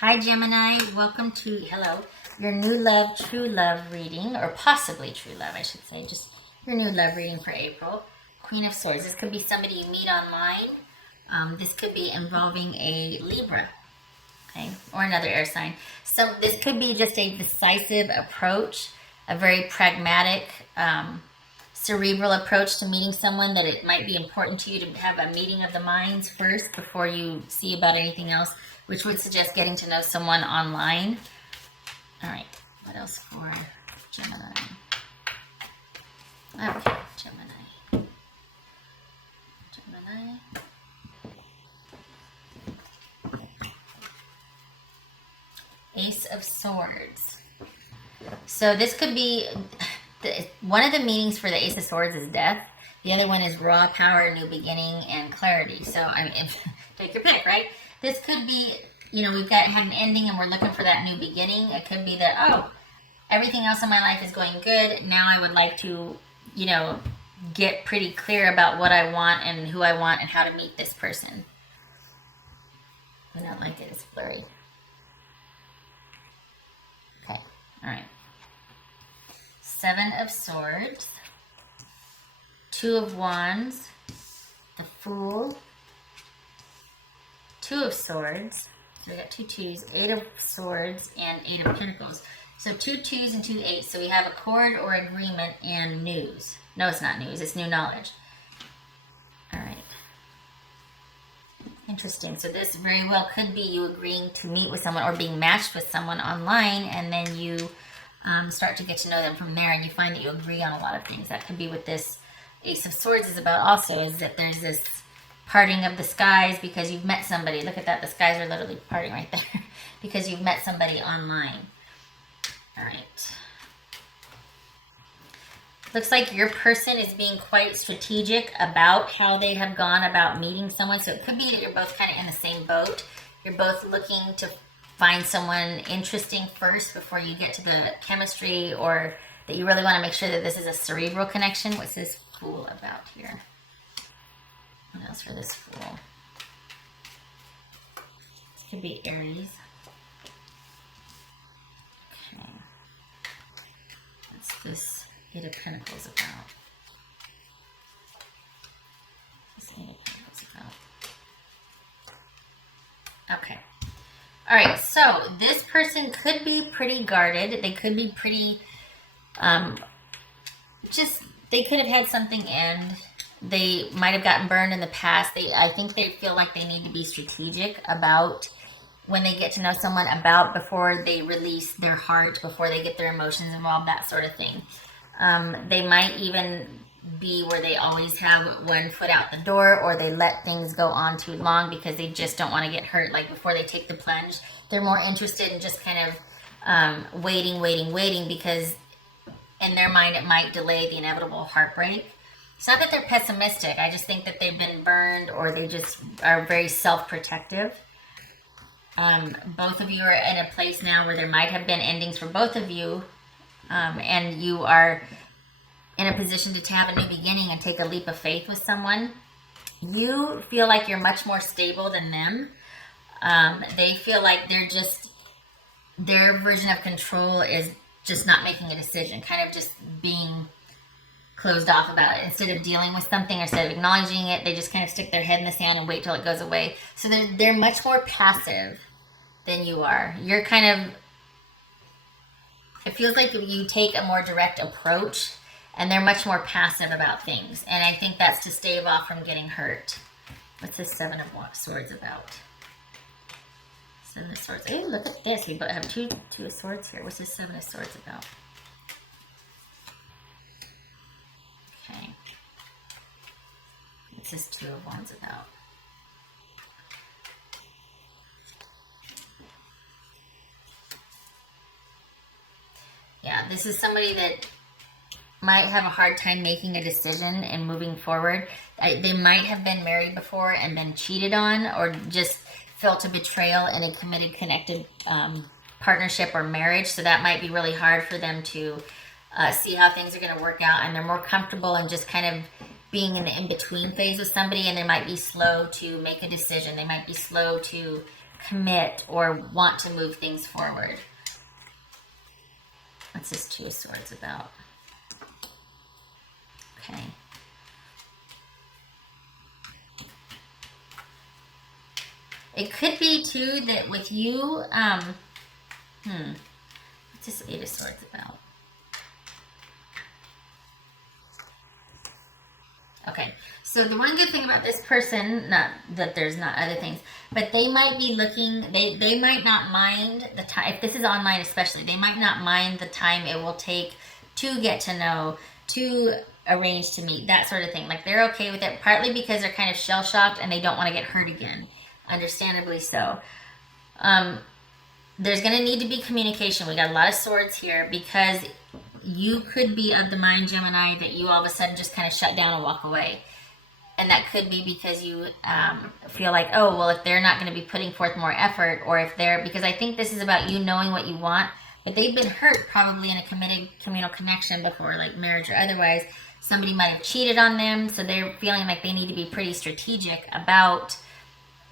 Hi Gemini, welcome to, hello, your new love, true love reading, or possibly true love, I should say, just your new love reading for April. Queen of Swords, this could be somebody you meet online. This could be involving a Libra, okay, or another air sign. So this could be just a decisive approach, a very pragmatic, cerebral approach to meeting someone, that it might be important to you to have a meeting of the minds first before you see about anything else, which would suggest getting to know someone online. All right, what else for Gemini? Okay, Gemini. Ace of Swords. So this could be, one of the meanings for the Ace of Swords is death. The other one is raw power, new beginning, and clarity. So I mean, take your pick, right? This could be, we've had an ending and we're looking for that new beginning. It could be that, oh, everything else in my life is going good. Now I would like to, get pretty clear about what I want and who I want and how to meet this person. I don't like it, it's blurry. Okay, all right. Seven of Swords, Two of Wands, the Fool, Two of Swords, so we got two twos, Eight of Swords, and Eight of Pentacles. So two twos and two eights. So we have accord or agreement and news. No, it's not news, it's new knowledge. All right. Interesting. So this very well could be you agreeing to meet with someone or being matched with someone online, and then you start to get to know them from there, and you find that you agree on a lot of things. That could be what this Ace of Swords is about also, is that there's this parting of the skies because you've met somebody. Look at that. The skies are literally parting right there because you've met somebody online. All right. Looks like your person is being quite strategic about how they have gone about meeting someone. So it could be that you're both kind of in the same boat. You're both looking to find someone interesting first before you get to the chemistry, or that you really want to make sure that this is a cerebral connection. What's this Fool about here? What else for this Fool? This could be Aries. Okay. What's this Eight of Pentacles about? What's Eight of Pentacles about? Okay. All right, so this person could be pretty guarded. They could be pretty, they could have had something end. They might have gotten burned in the past. I think they feel like they need to be strategic about when they get to know someone, about before they release their heart, before they get their emotions involved, that sort of thing. They might even be where they always have one foot out the door, or they let things go on too long because they just don't want to get hurt. Like before they take the plunge, they're more interested in just kind of waiting, because in their mind it might delay the inevitable heartbreak. It's not that they're pessimistic. I just think that they've been burned, or they just are very self-protective. Both of you are in a place now where there might have been endings for both of you, and you are in a position to have a new beginning and take a leap of faith with someone. You feel like you're much more stable than them. They feel like their version of control is just not making a decision, kind of just being closed off about it. Instead of dealing with something, or instead of acknowledging it, they just kind of stick their head in the sand and wait till it goes away. So they're much more passive than you are. You're kind of, it feels like you take a more direct approach, and they're much more passive about things. And I think that's to stave off from getting hurt. What's this Seven of Swords about? Seven of Swords. Hey, look at this. We have two of Swords here. What's this Seven of Swords about? Okay. What's this Two of Wands about? Yeah, this is somebody that might have a hard time making a decision and moving forward. They might have been married before and been cheated on, or just felt a betrayal in a committed, connected partnership or marriage. So that might be really hard for them to see how things are going to work out, and they're more comfortable in just kind of being in the in-between phase with somebody, and they might be slow to make a decision. They might be slow to commit or want to move things forward. What's this Two of Swords about? Okay. It could be too that with you, what's this Eight of Swords about? Okay, so the one good thing about this person, not that there's not other things, but they might be looking, they might not mind the time, if this is online especially, they might not mind the time it will take to get to know, to arrange to meet, that sort of thing. Like they're okay with it, partly because they're kind of shell-shocked and they don't want to get hurt again. Understandably so. There's going to need to be communication. We got a lot of swords here because you could be of the mind, Gemini, that you all of a sudden just kind of shut down and walk away. And that could be because you feel like, oh, well, if they're not going to be putting forth more effort, or if they're, because I think this is about you knowing what you want, but they've been hurt probably in a committed communal connection before, like marriage or otherwise. Somebody might have cheated on them, so they're feeling like they need to be pretty strategic about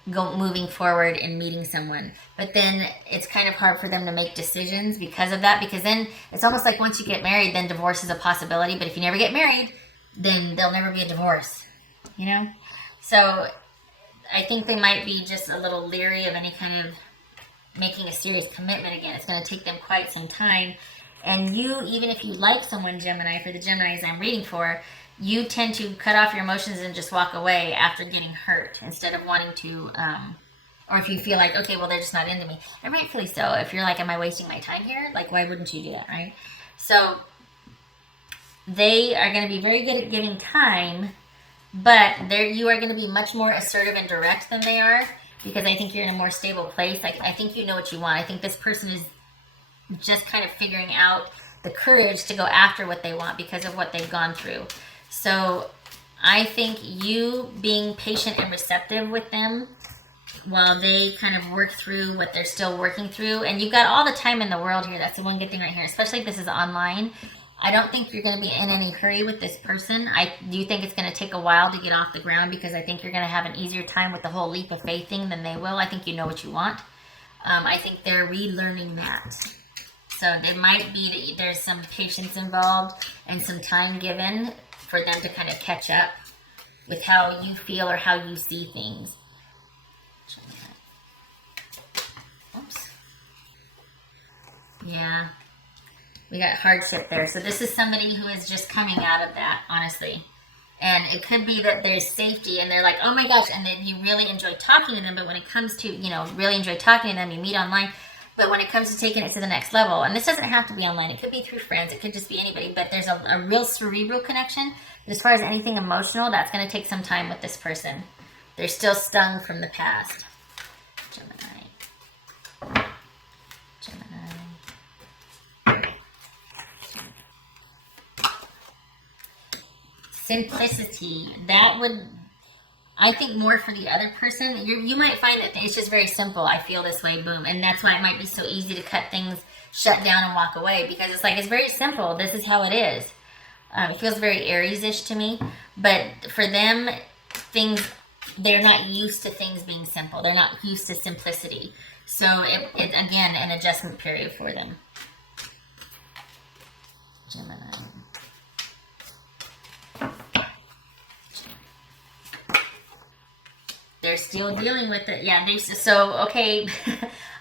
moving forward and meeting someone. But then it's kind of hard for them to make decisions because of that, because then it's almost like once you get married, then divorce is a possibility. But if you never get married, then there'll never be a divorce, you know? So I think they might be just a little leery of any kind of making a serious commitment again. It's going to take them quite some time. And you, even if you like someone, Gemini, for the Geminis I'm reading for, you tend to cut off your emotions and just walk away after getting hurt instead of wanting to, or if you feel like, okay, well, they're just not into me. And rightfully so. If you're like, am I wasting my time here? Like, why wouldn't you do that, right? So they are going to be very good at giving time, but you are going to be much more assertive and direct than they are, because I think you're in a more stable place. Like, I think you know what you want. I think this person is just kind of figuring out the courage to go after what they want because of what they've gone through. So I think you being patient and receptive with them while they kind of work through what they're still working through, and you've got all the time in the world here. That's the one good thing right here, especially if this is online. I don't think you're going to be in any hurry with this person. I do think it's going to take a while to get off the ground, because I think you're going to have an easier time with the whole leap of faith thing than they will. I think you know what you want. I think they're relearning that. So there might be that there's some patience involved and some time given for them to kind of catch up with how you feel or how you see things. Oops. Yeah. We got hardship there. So this is somebody who is just coming out of that, honestly. And it could be that there's safety and they're like, oh my gosh, and then you really enjoy talking to them, but when it comes to, really enjoy talking to them, you meet online, but when it comes to taking it to the next level, and this doesn't have to be online, it could be through friends, it could just be anybody, but there's a real cerebral connection. But as far as anything emotional, that's going to take some time with this person. They're still stung from the past. Gemini. Simplicity. That would, I think, more for the other person. You might find that it's just very simple. I feel this way, boom. And that's why it might be so easy to cut things, shut down and walk away, because it's like, it's very simple. This is how it is. It feels very Aries-ish to me. But for them, they're not used to things being simple. They're not used to simplicity. So it's again, an adjustment period for them. Gemini. They're still dealing with it. Yeah, so, okay.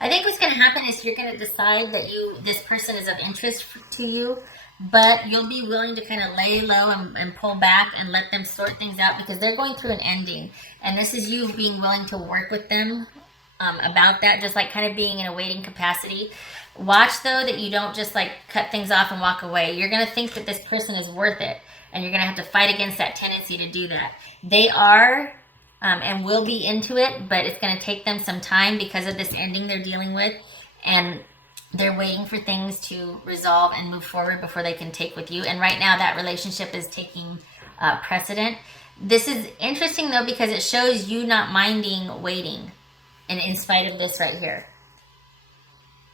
I think what's going to happen is you're going to decide that this person is of interest to you, but you'll be willing to kind of lay low and pull back and let them sort things out, because they're going through an ending. And this is you being willing to work with them about that, just like kind of being in a waiting capacity. Watch, though, that you don't just like cut things off and walk away. You're going to think that this person is worth it, and you're going to have to fight against that tendency to do that. They are... and will be into it, but it's going to take them some time because of this ending they're dealing with, and they're waiting for things to resolve and move forward before they can take with you. And right now that relationship is taking precedent. This is interesting, though, because it shows you not minding waiting, and in spite of this right here.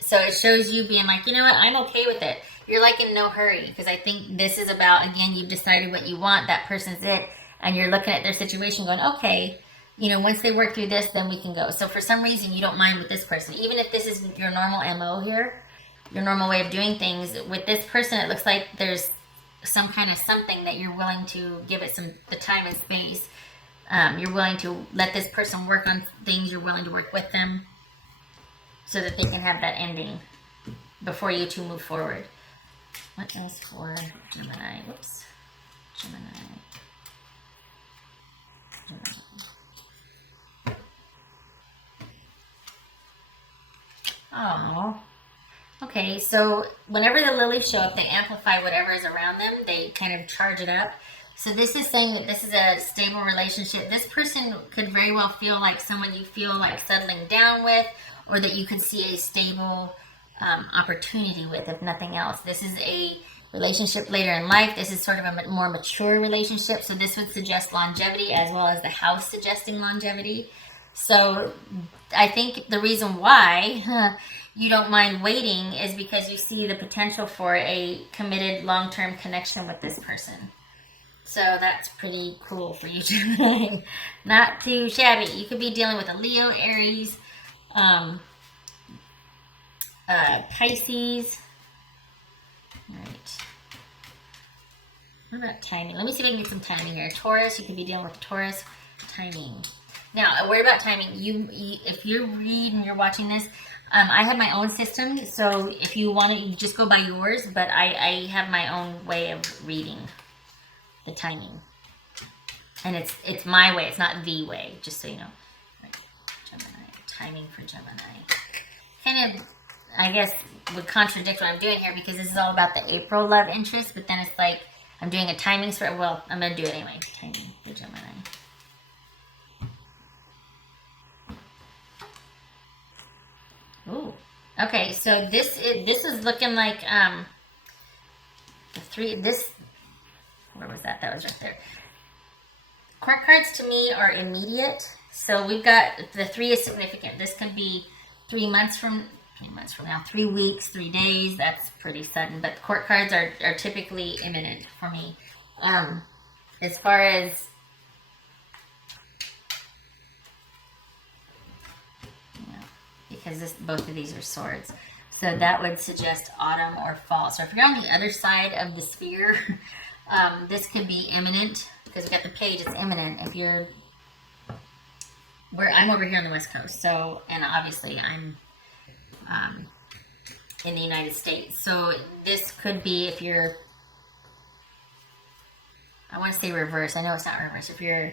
So it shows you being like, you know what, I'm okay with it. You're like in no hurry, because I think this is about, again, you've decided what you want, that person's it. And you're looking at their situation going, okay, you know, once they work through this, then we can go. So for some reason, you don't mind with this person, even if this is your normal MO here, your normal way of doing things. With this person, it looks like there's some kind of something that you're willing to give it the time and space. You're willing to let this person work on things. You're willing to work with them so that they can have that ending before you two move forward. What else for Gemini? Whoops. Gemini. Oh. Okay, so whenever the lilies show up, they amplify whatever is around them. They kind of charge it up. So this is saying that this is a stable relationship. This person could very well feel like someone you feel like settling down with, or that you could see a stable opportunity with, if nothing else. This is a relationship later in life. This is sort of a more mature relationship. So this would suggest longevity, as well as the house suggesting longevity. So I think the reason why you don't mind waiting is because you see the potential for a committed long-term connection with this person. So that's pretty cool for you, Gemini. Not too shabby. You could be dealing with a Leo, Aries, Pisces. All right. What about timing? Let me see if I can get some timing here. Taurus, you could be dealing with Taurus. Timing. Now, worry about timing. If you're reading, you're watching this, I have my own system. So if you want to, you just go by yours. But I have my own way of reading the timing, and it's my way. It's not the way. Just so you know. Right. Gemini. Timing for Gemini. Kind of, I guess, would contradict what I'm doing here, because this is all about the April love interest. But then it's like I'm doing a timing for. Well, I'm gonna do it anyway. Timing for Gemini. Ooh. Okay, so this is looking like the three. This, where was that? That was right there. Court cards to me are immediate. So we've got the 3 is significant. This could be 3 months from now, 3 weeks, 3 days. That's pretty sudden. But court cards are typically imminent for me. As far as because both of these are swords. So that would suggest autumn or fall. So if you're on the other side of the sphere, this could be imminent, because we got the page, it's imminent. If you're, I'm over here on the West Coast, so, and obviously I'm in the United States. So this could be, if you're, I want to say reverse. I know it's not reverse. If you're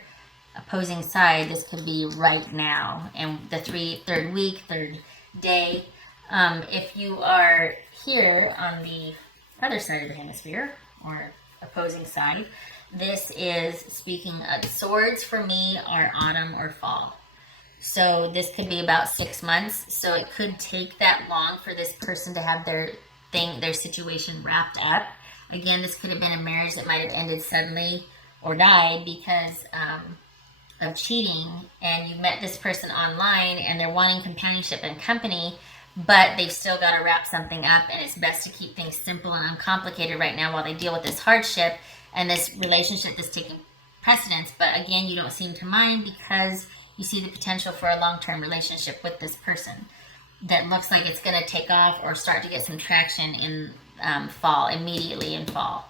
opposing side, this could be right now, and the third week, third day. If you are here on the other side of the hemisphere, or opposing side, this is speaking of swords. For me, are autumn or fall. So this could be about 6 months. So it could take that long for this person to have their situation wrapped up. Again, this could have been a marriage that might have ended suddenly or died because of cheating, and you met this person online and they're wanting companionship and company, but they've still got to wrap something up, and it's best to keep things simple and uncomplicated right now while they deal with this hardship and this relationship that's taking precedence. But again, you don't seem to mind because you see the potential for a long-term relationship with this person that looks like it's going to take off or start to get some traction in fall, immediately in fall.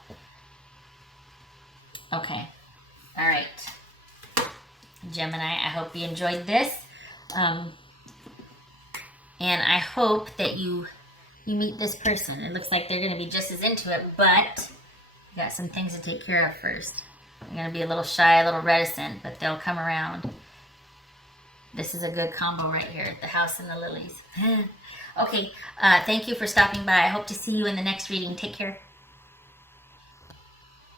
Okay. All right. Gemini, I hope you enjoyed this. And I hope that you meet this person. It looks like they're going to be just as into it, but you got some things to take care of first. They're going to be a little shy, a little reticent, but they'll come around. This is a good combo right here, the house and the lilies. Okay, thank you for stopping by. I hope to see you in the next reading. Take care.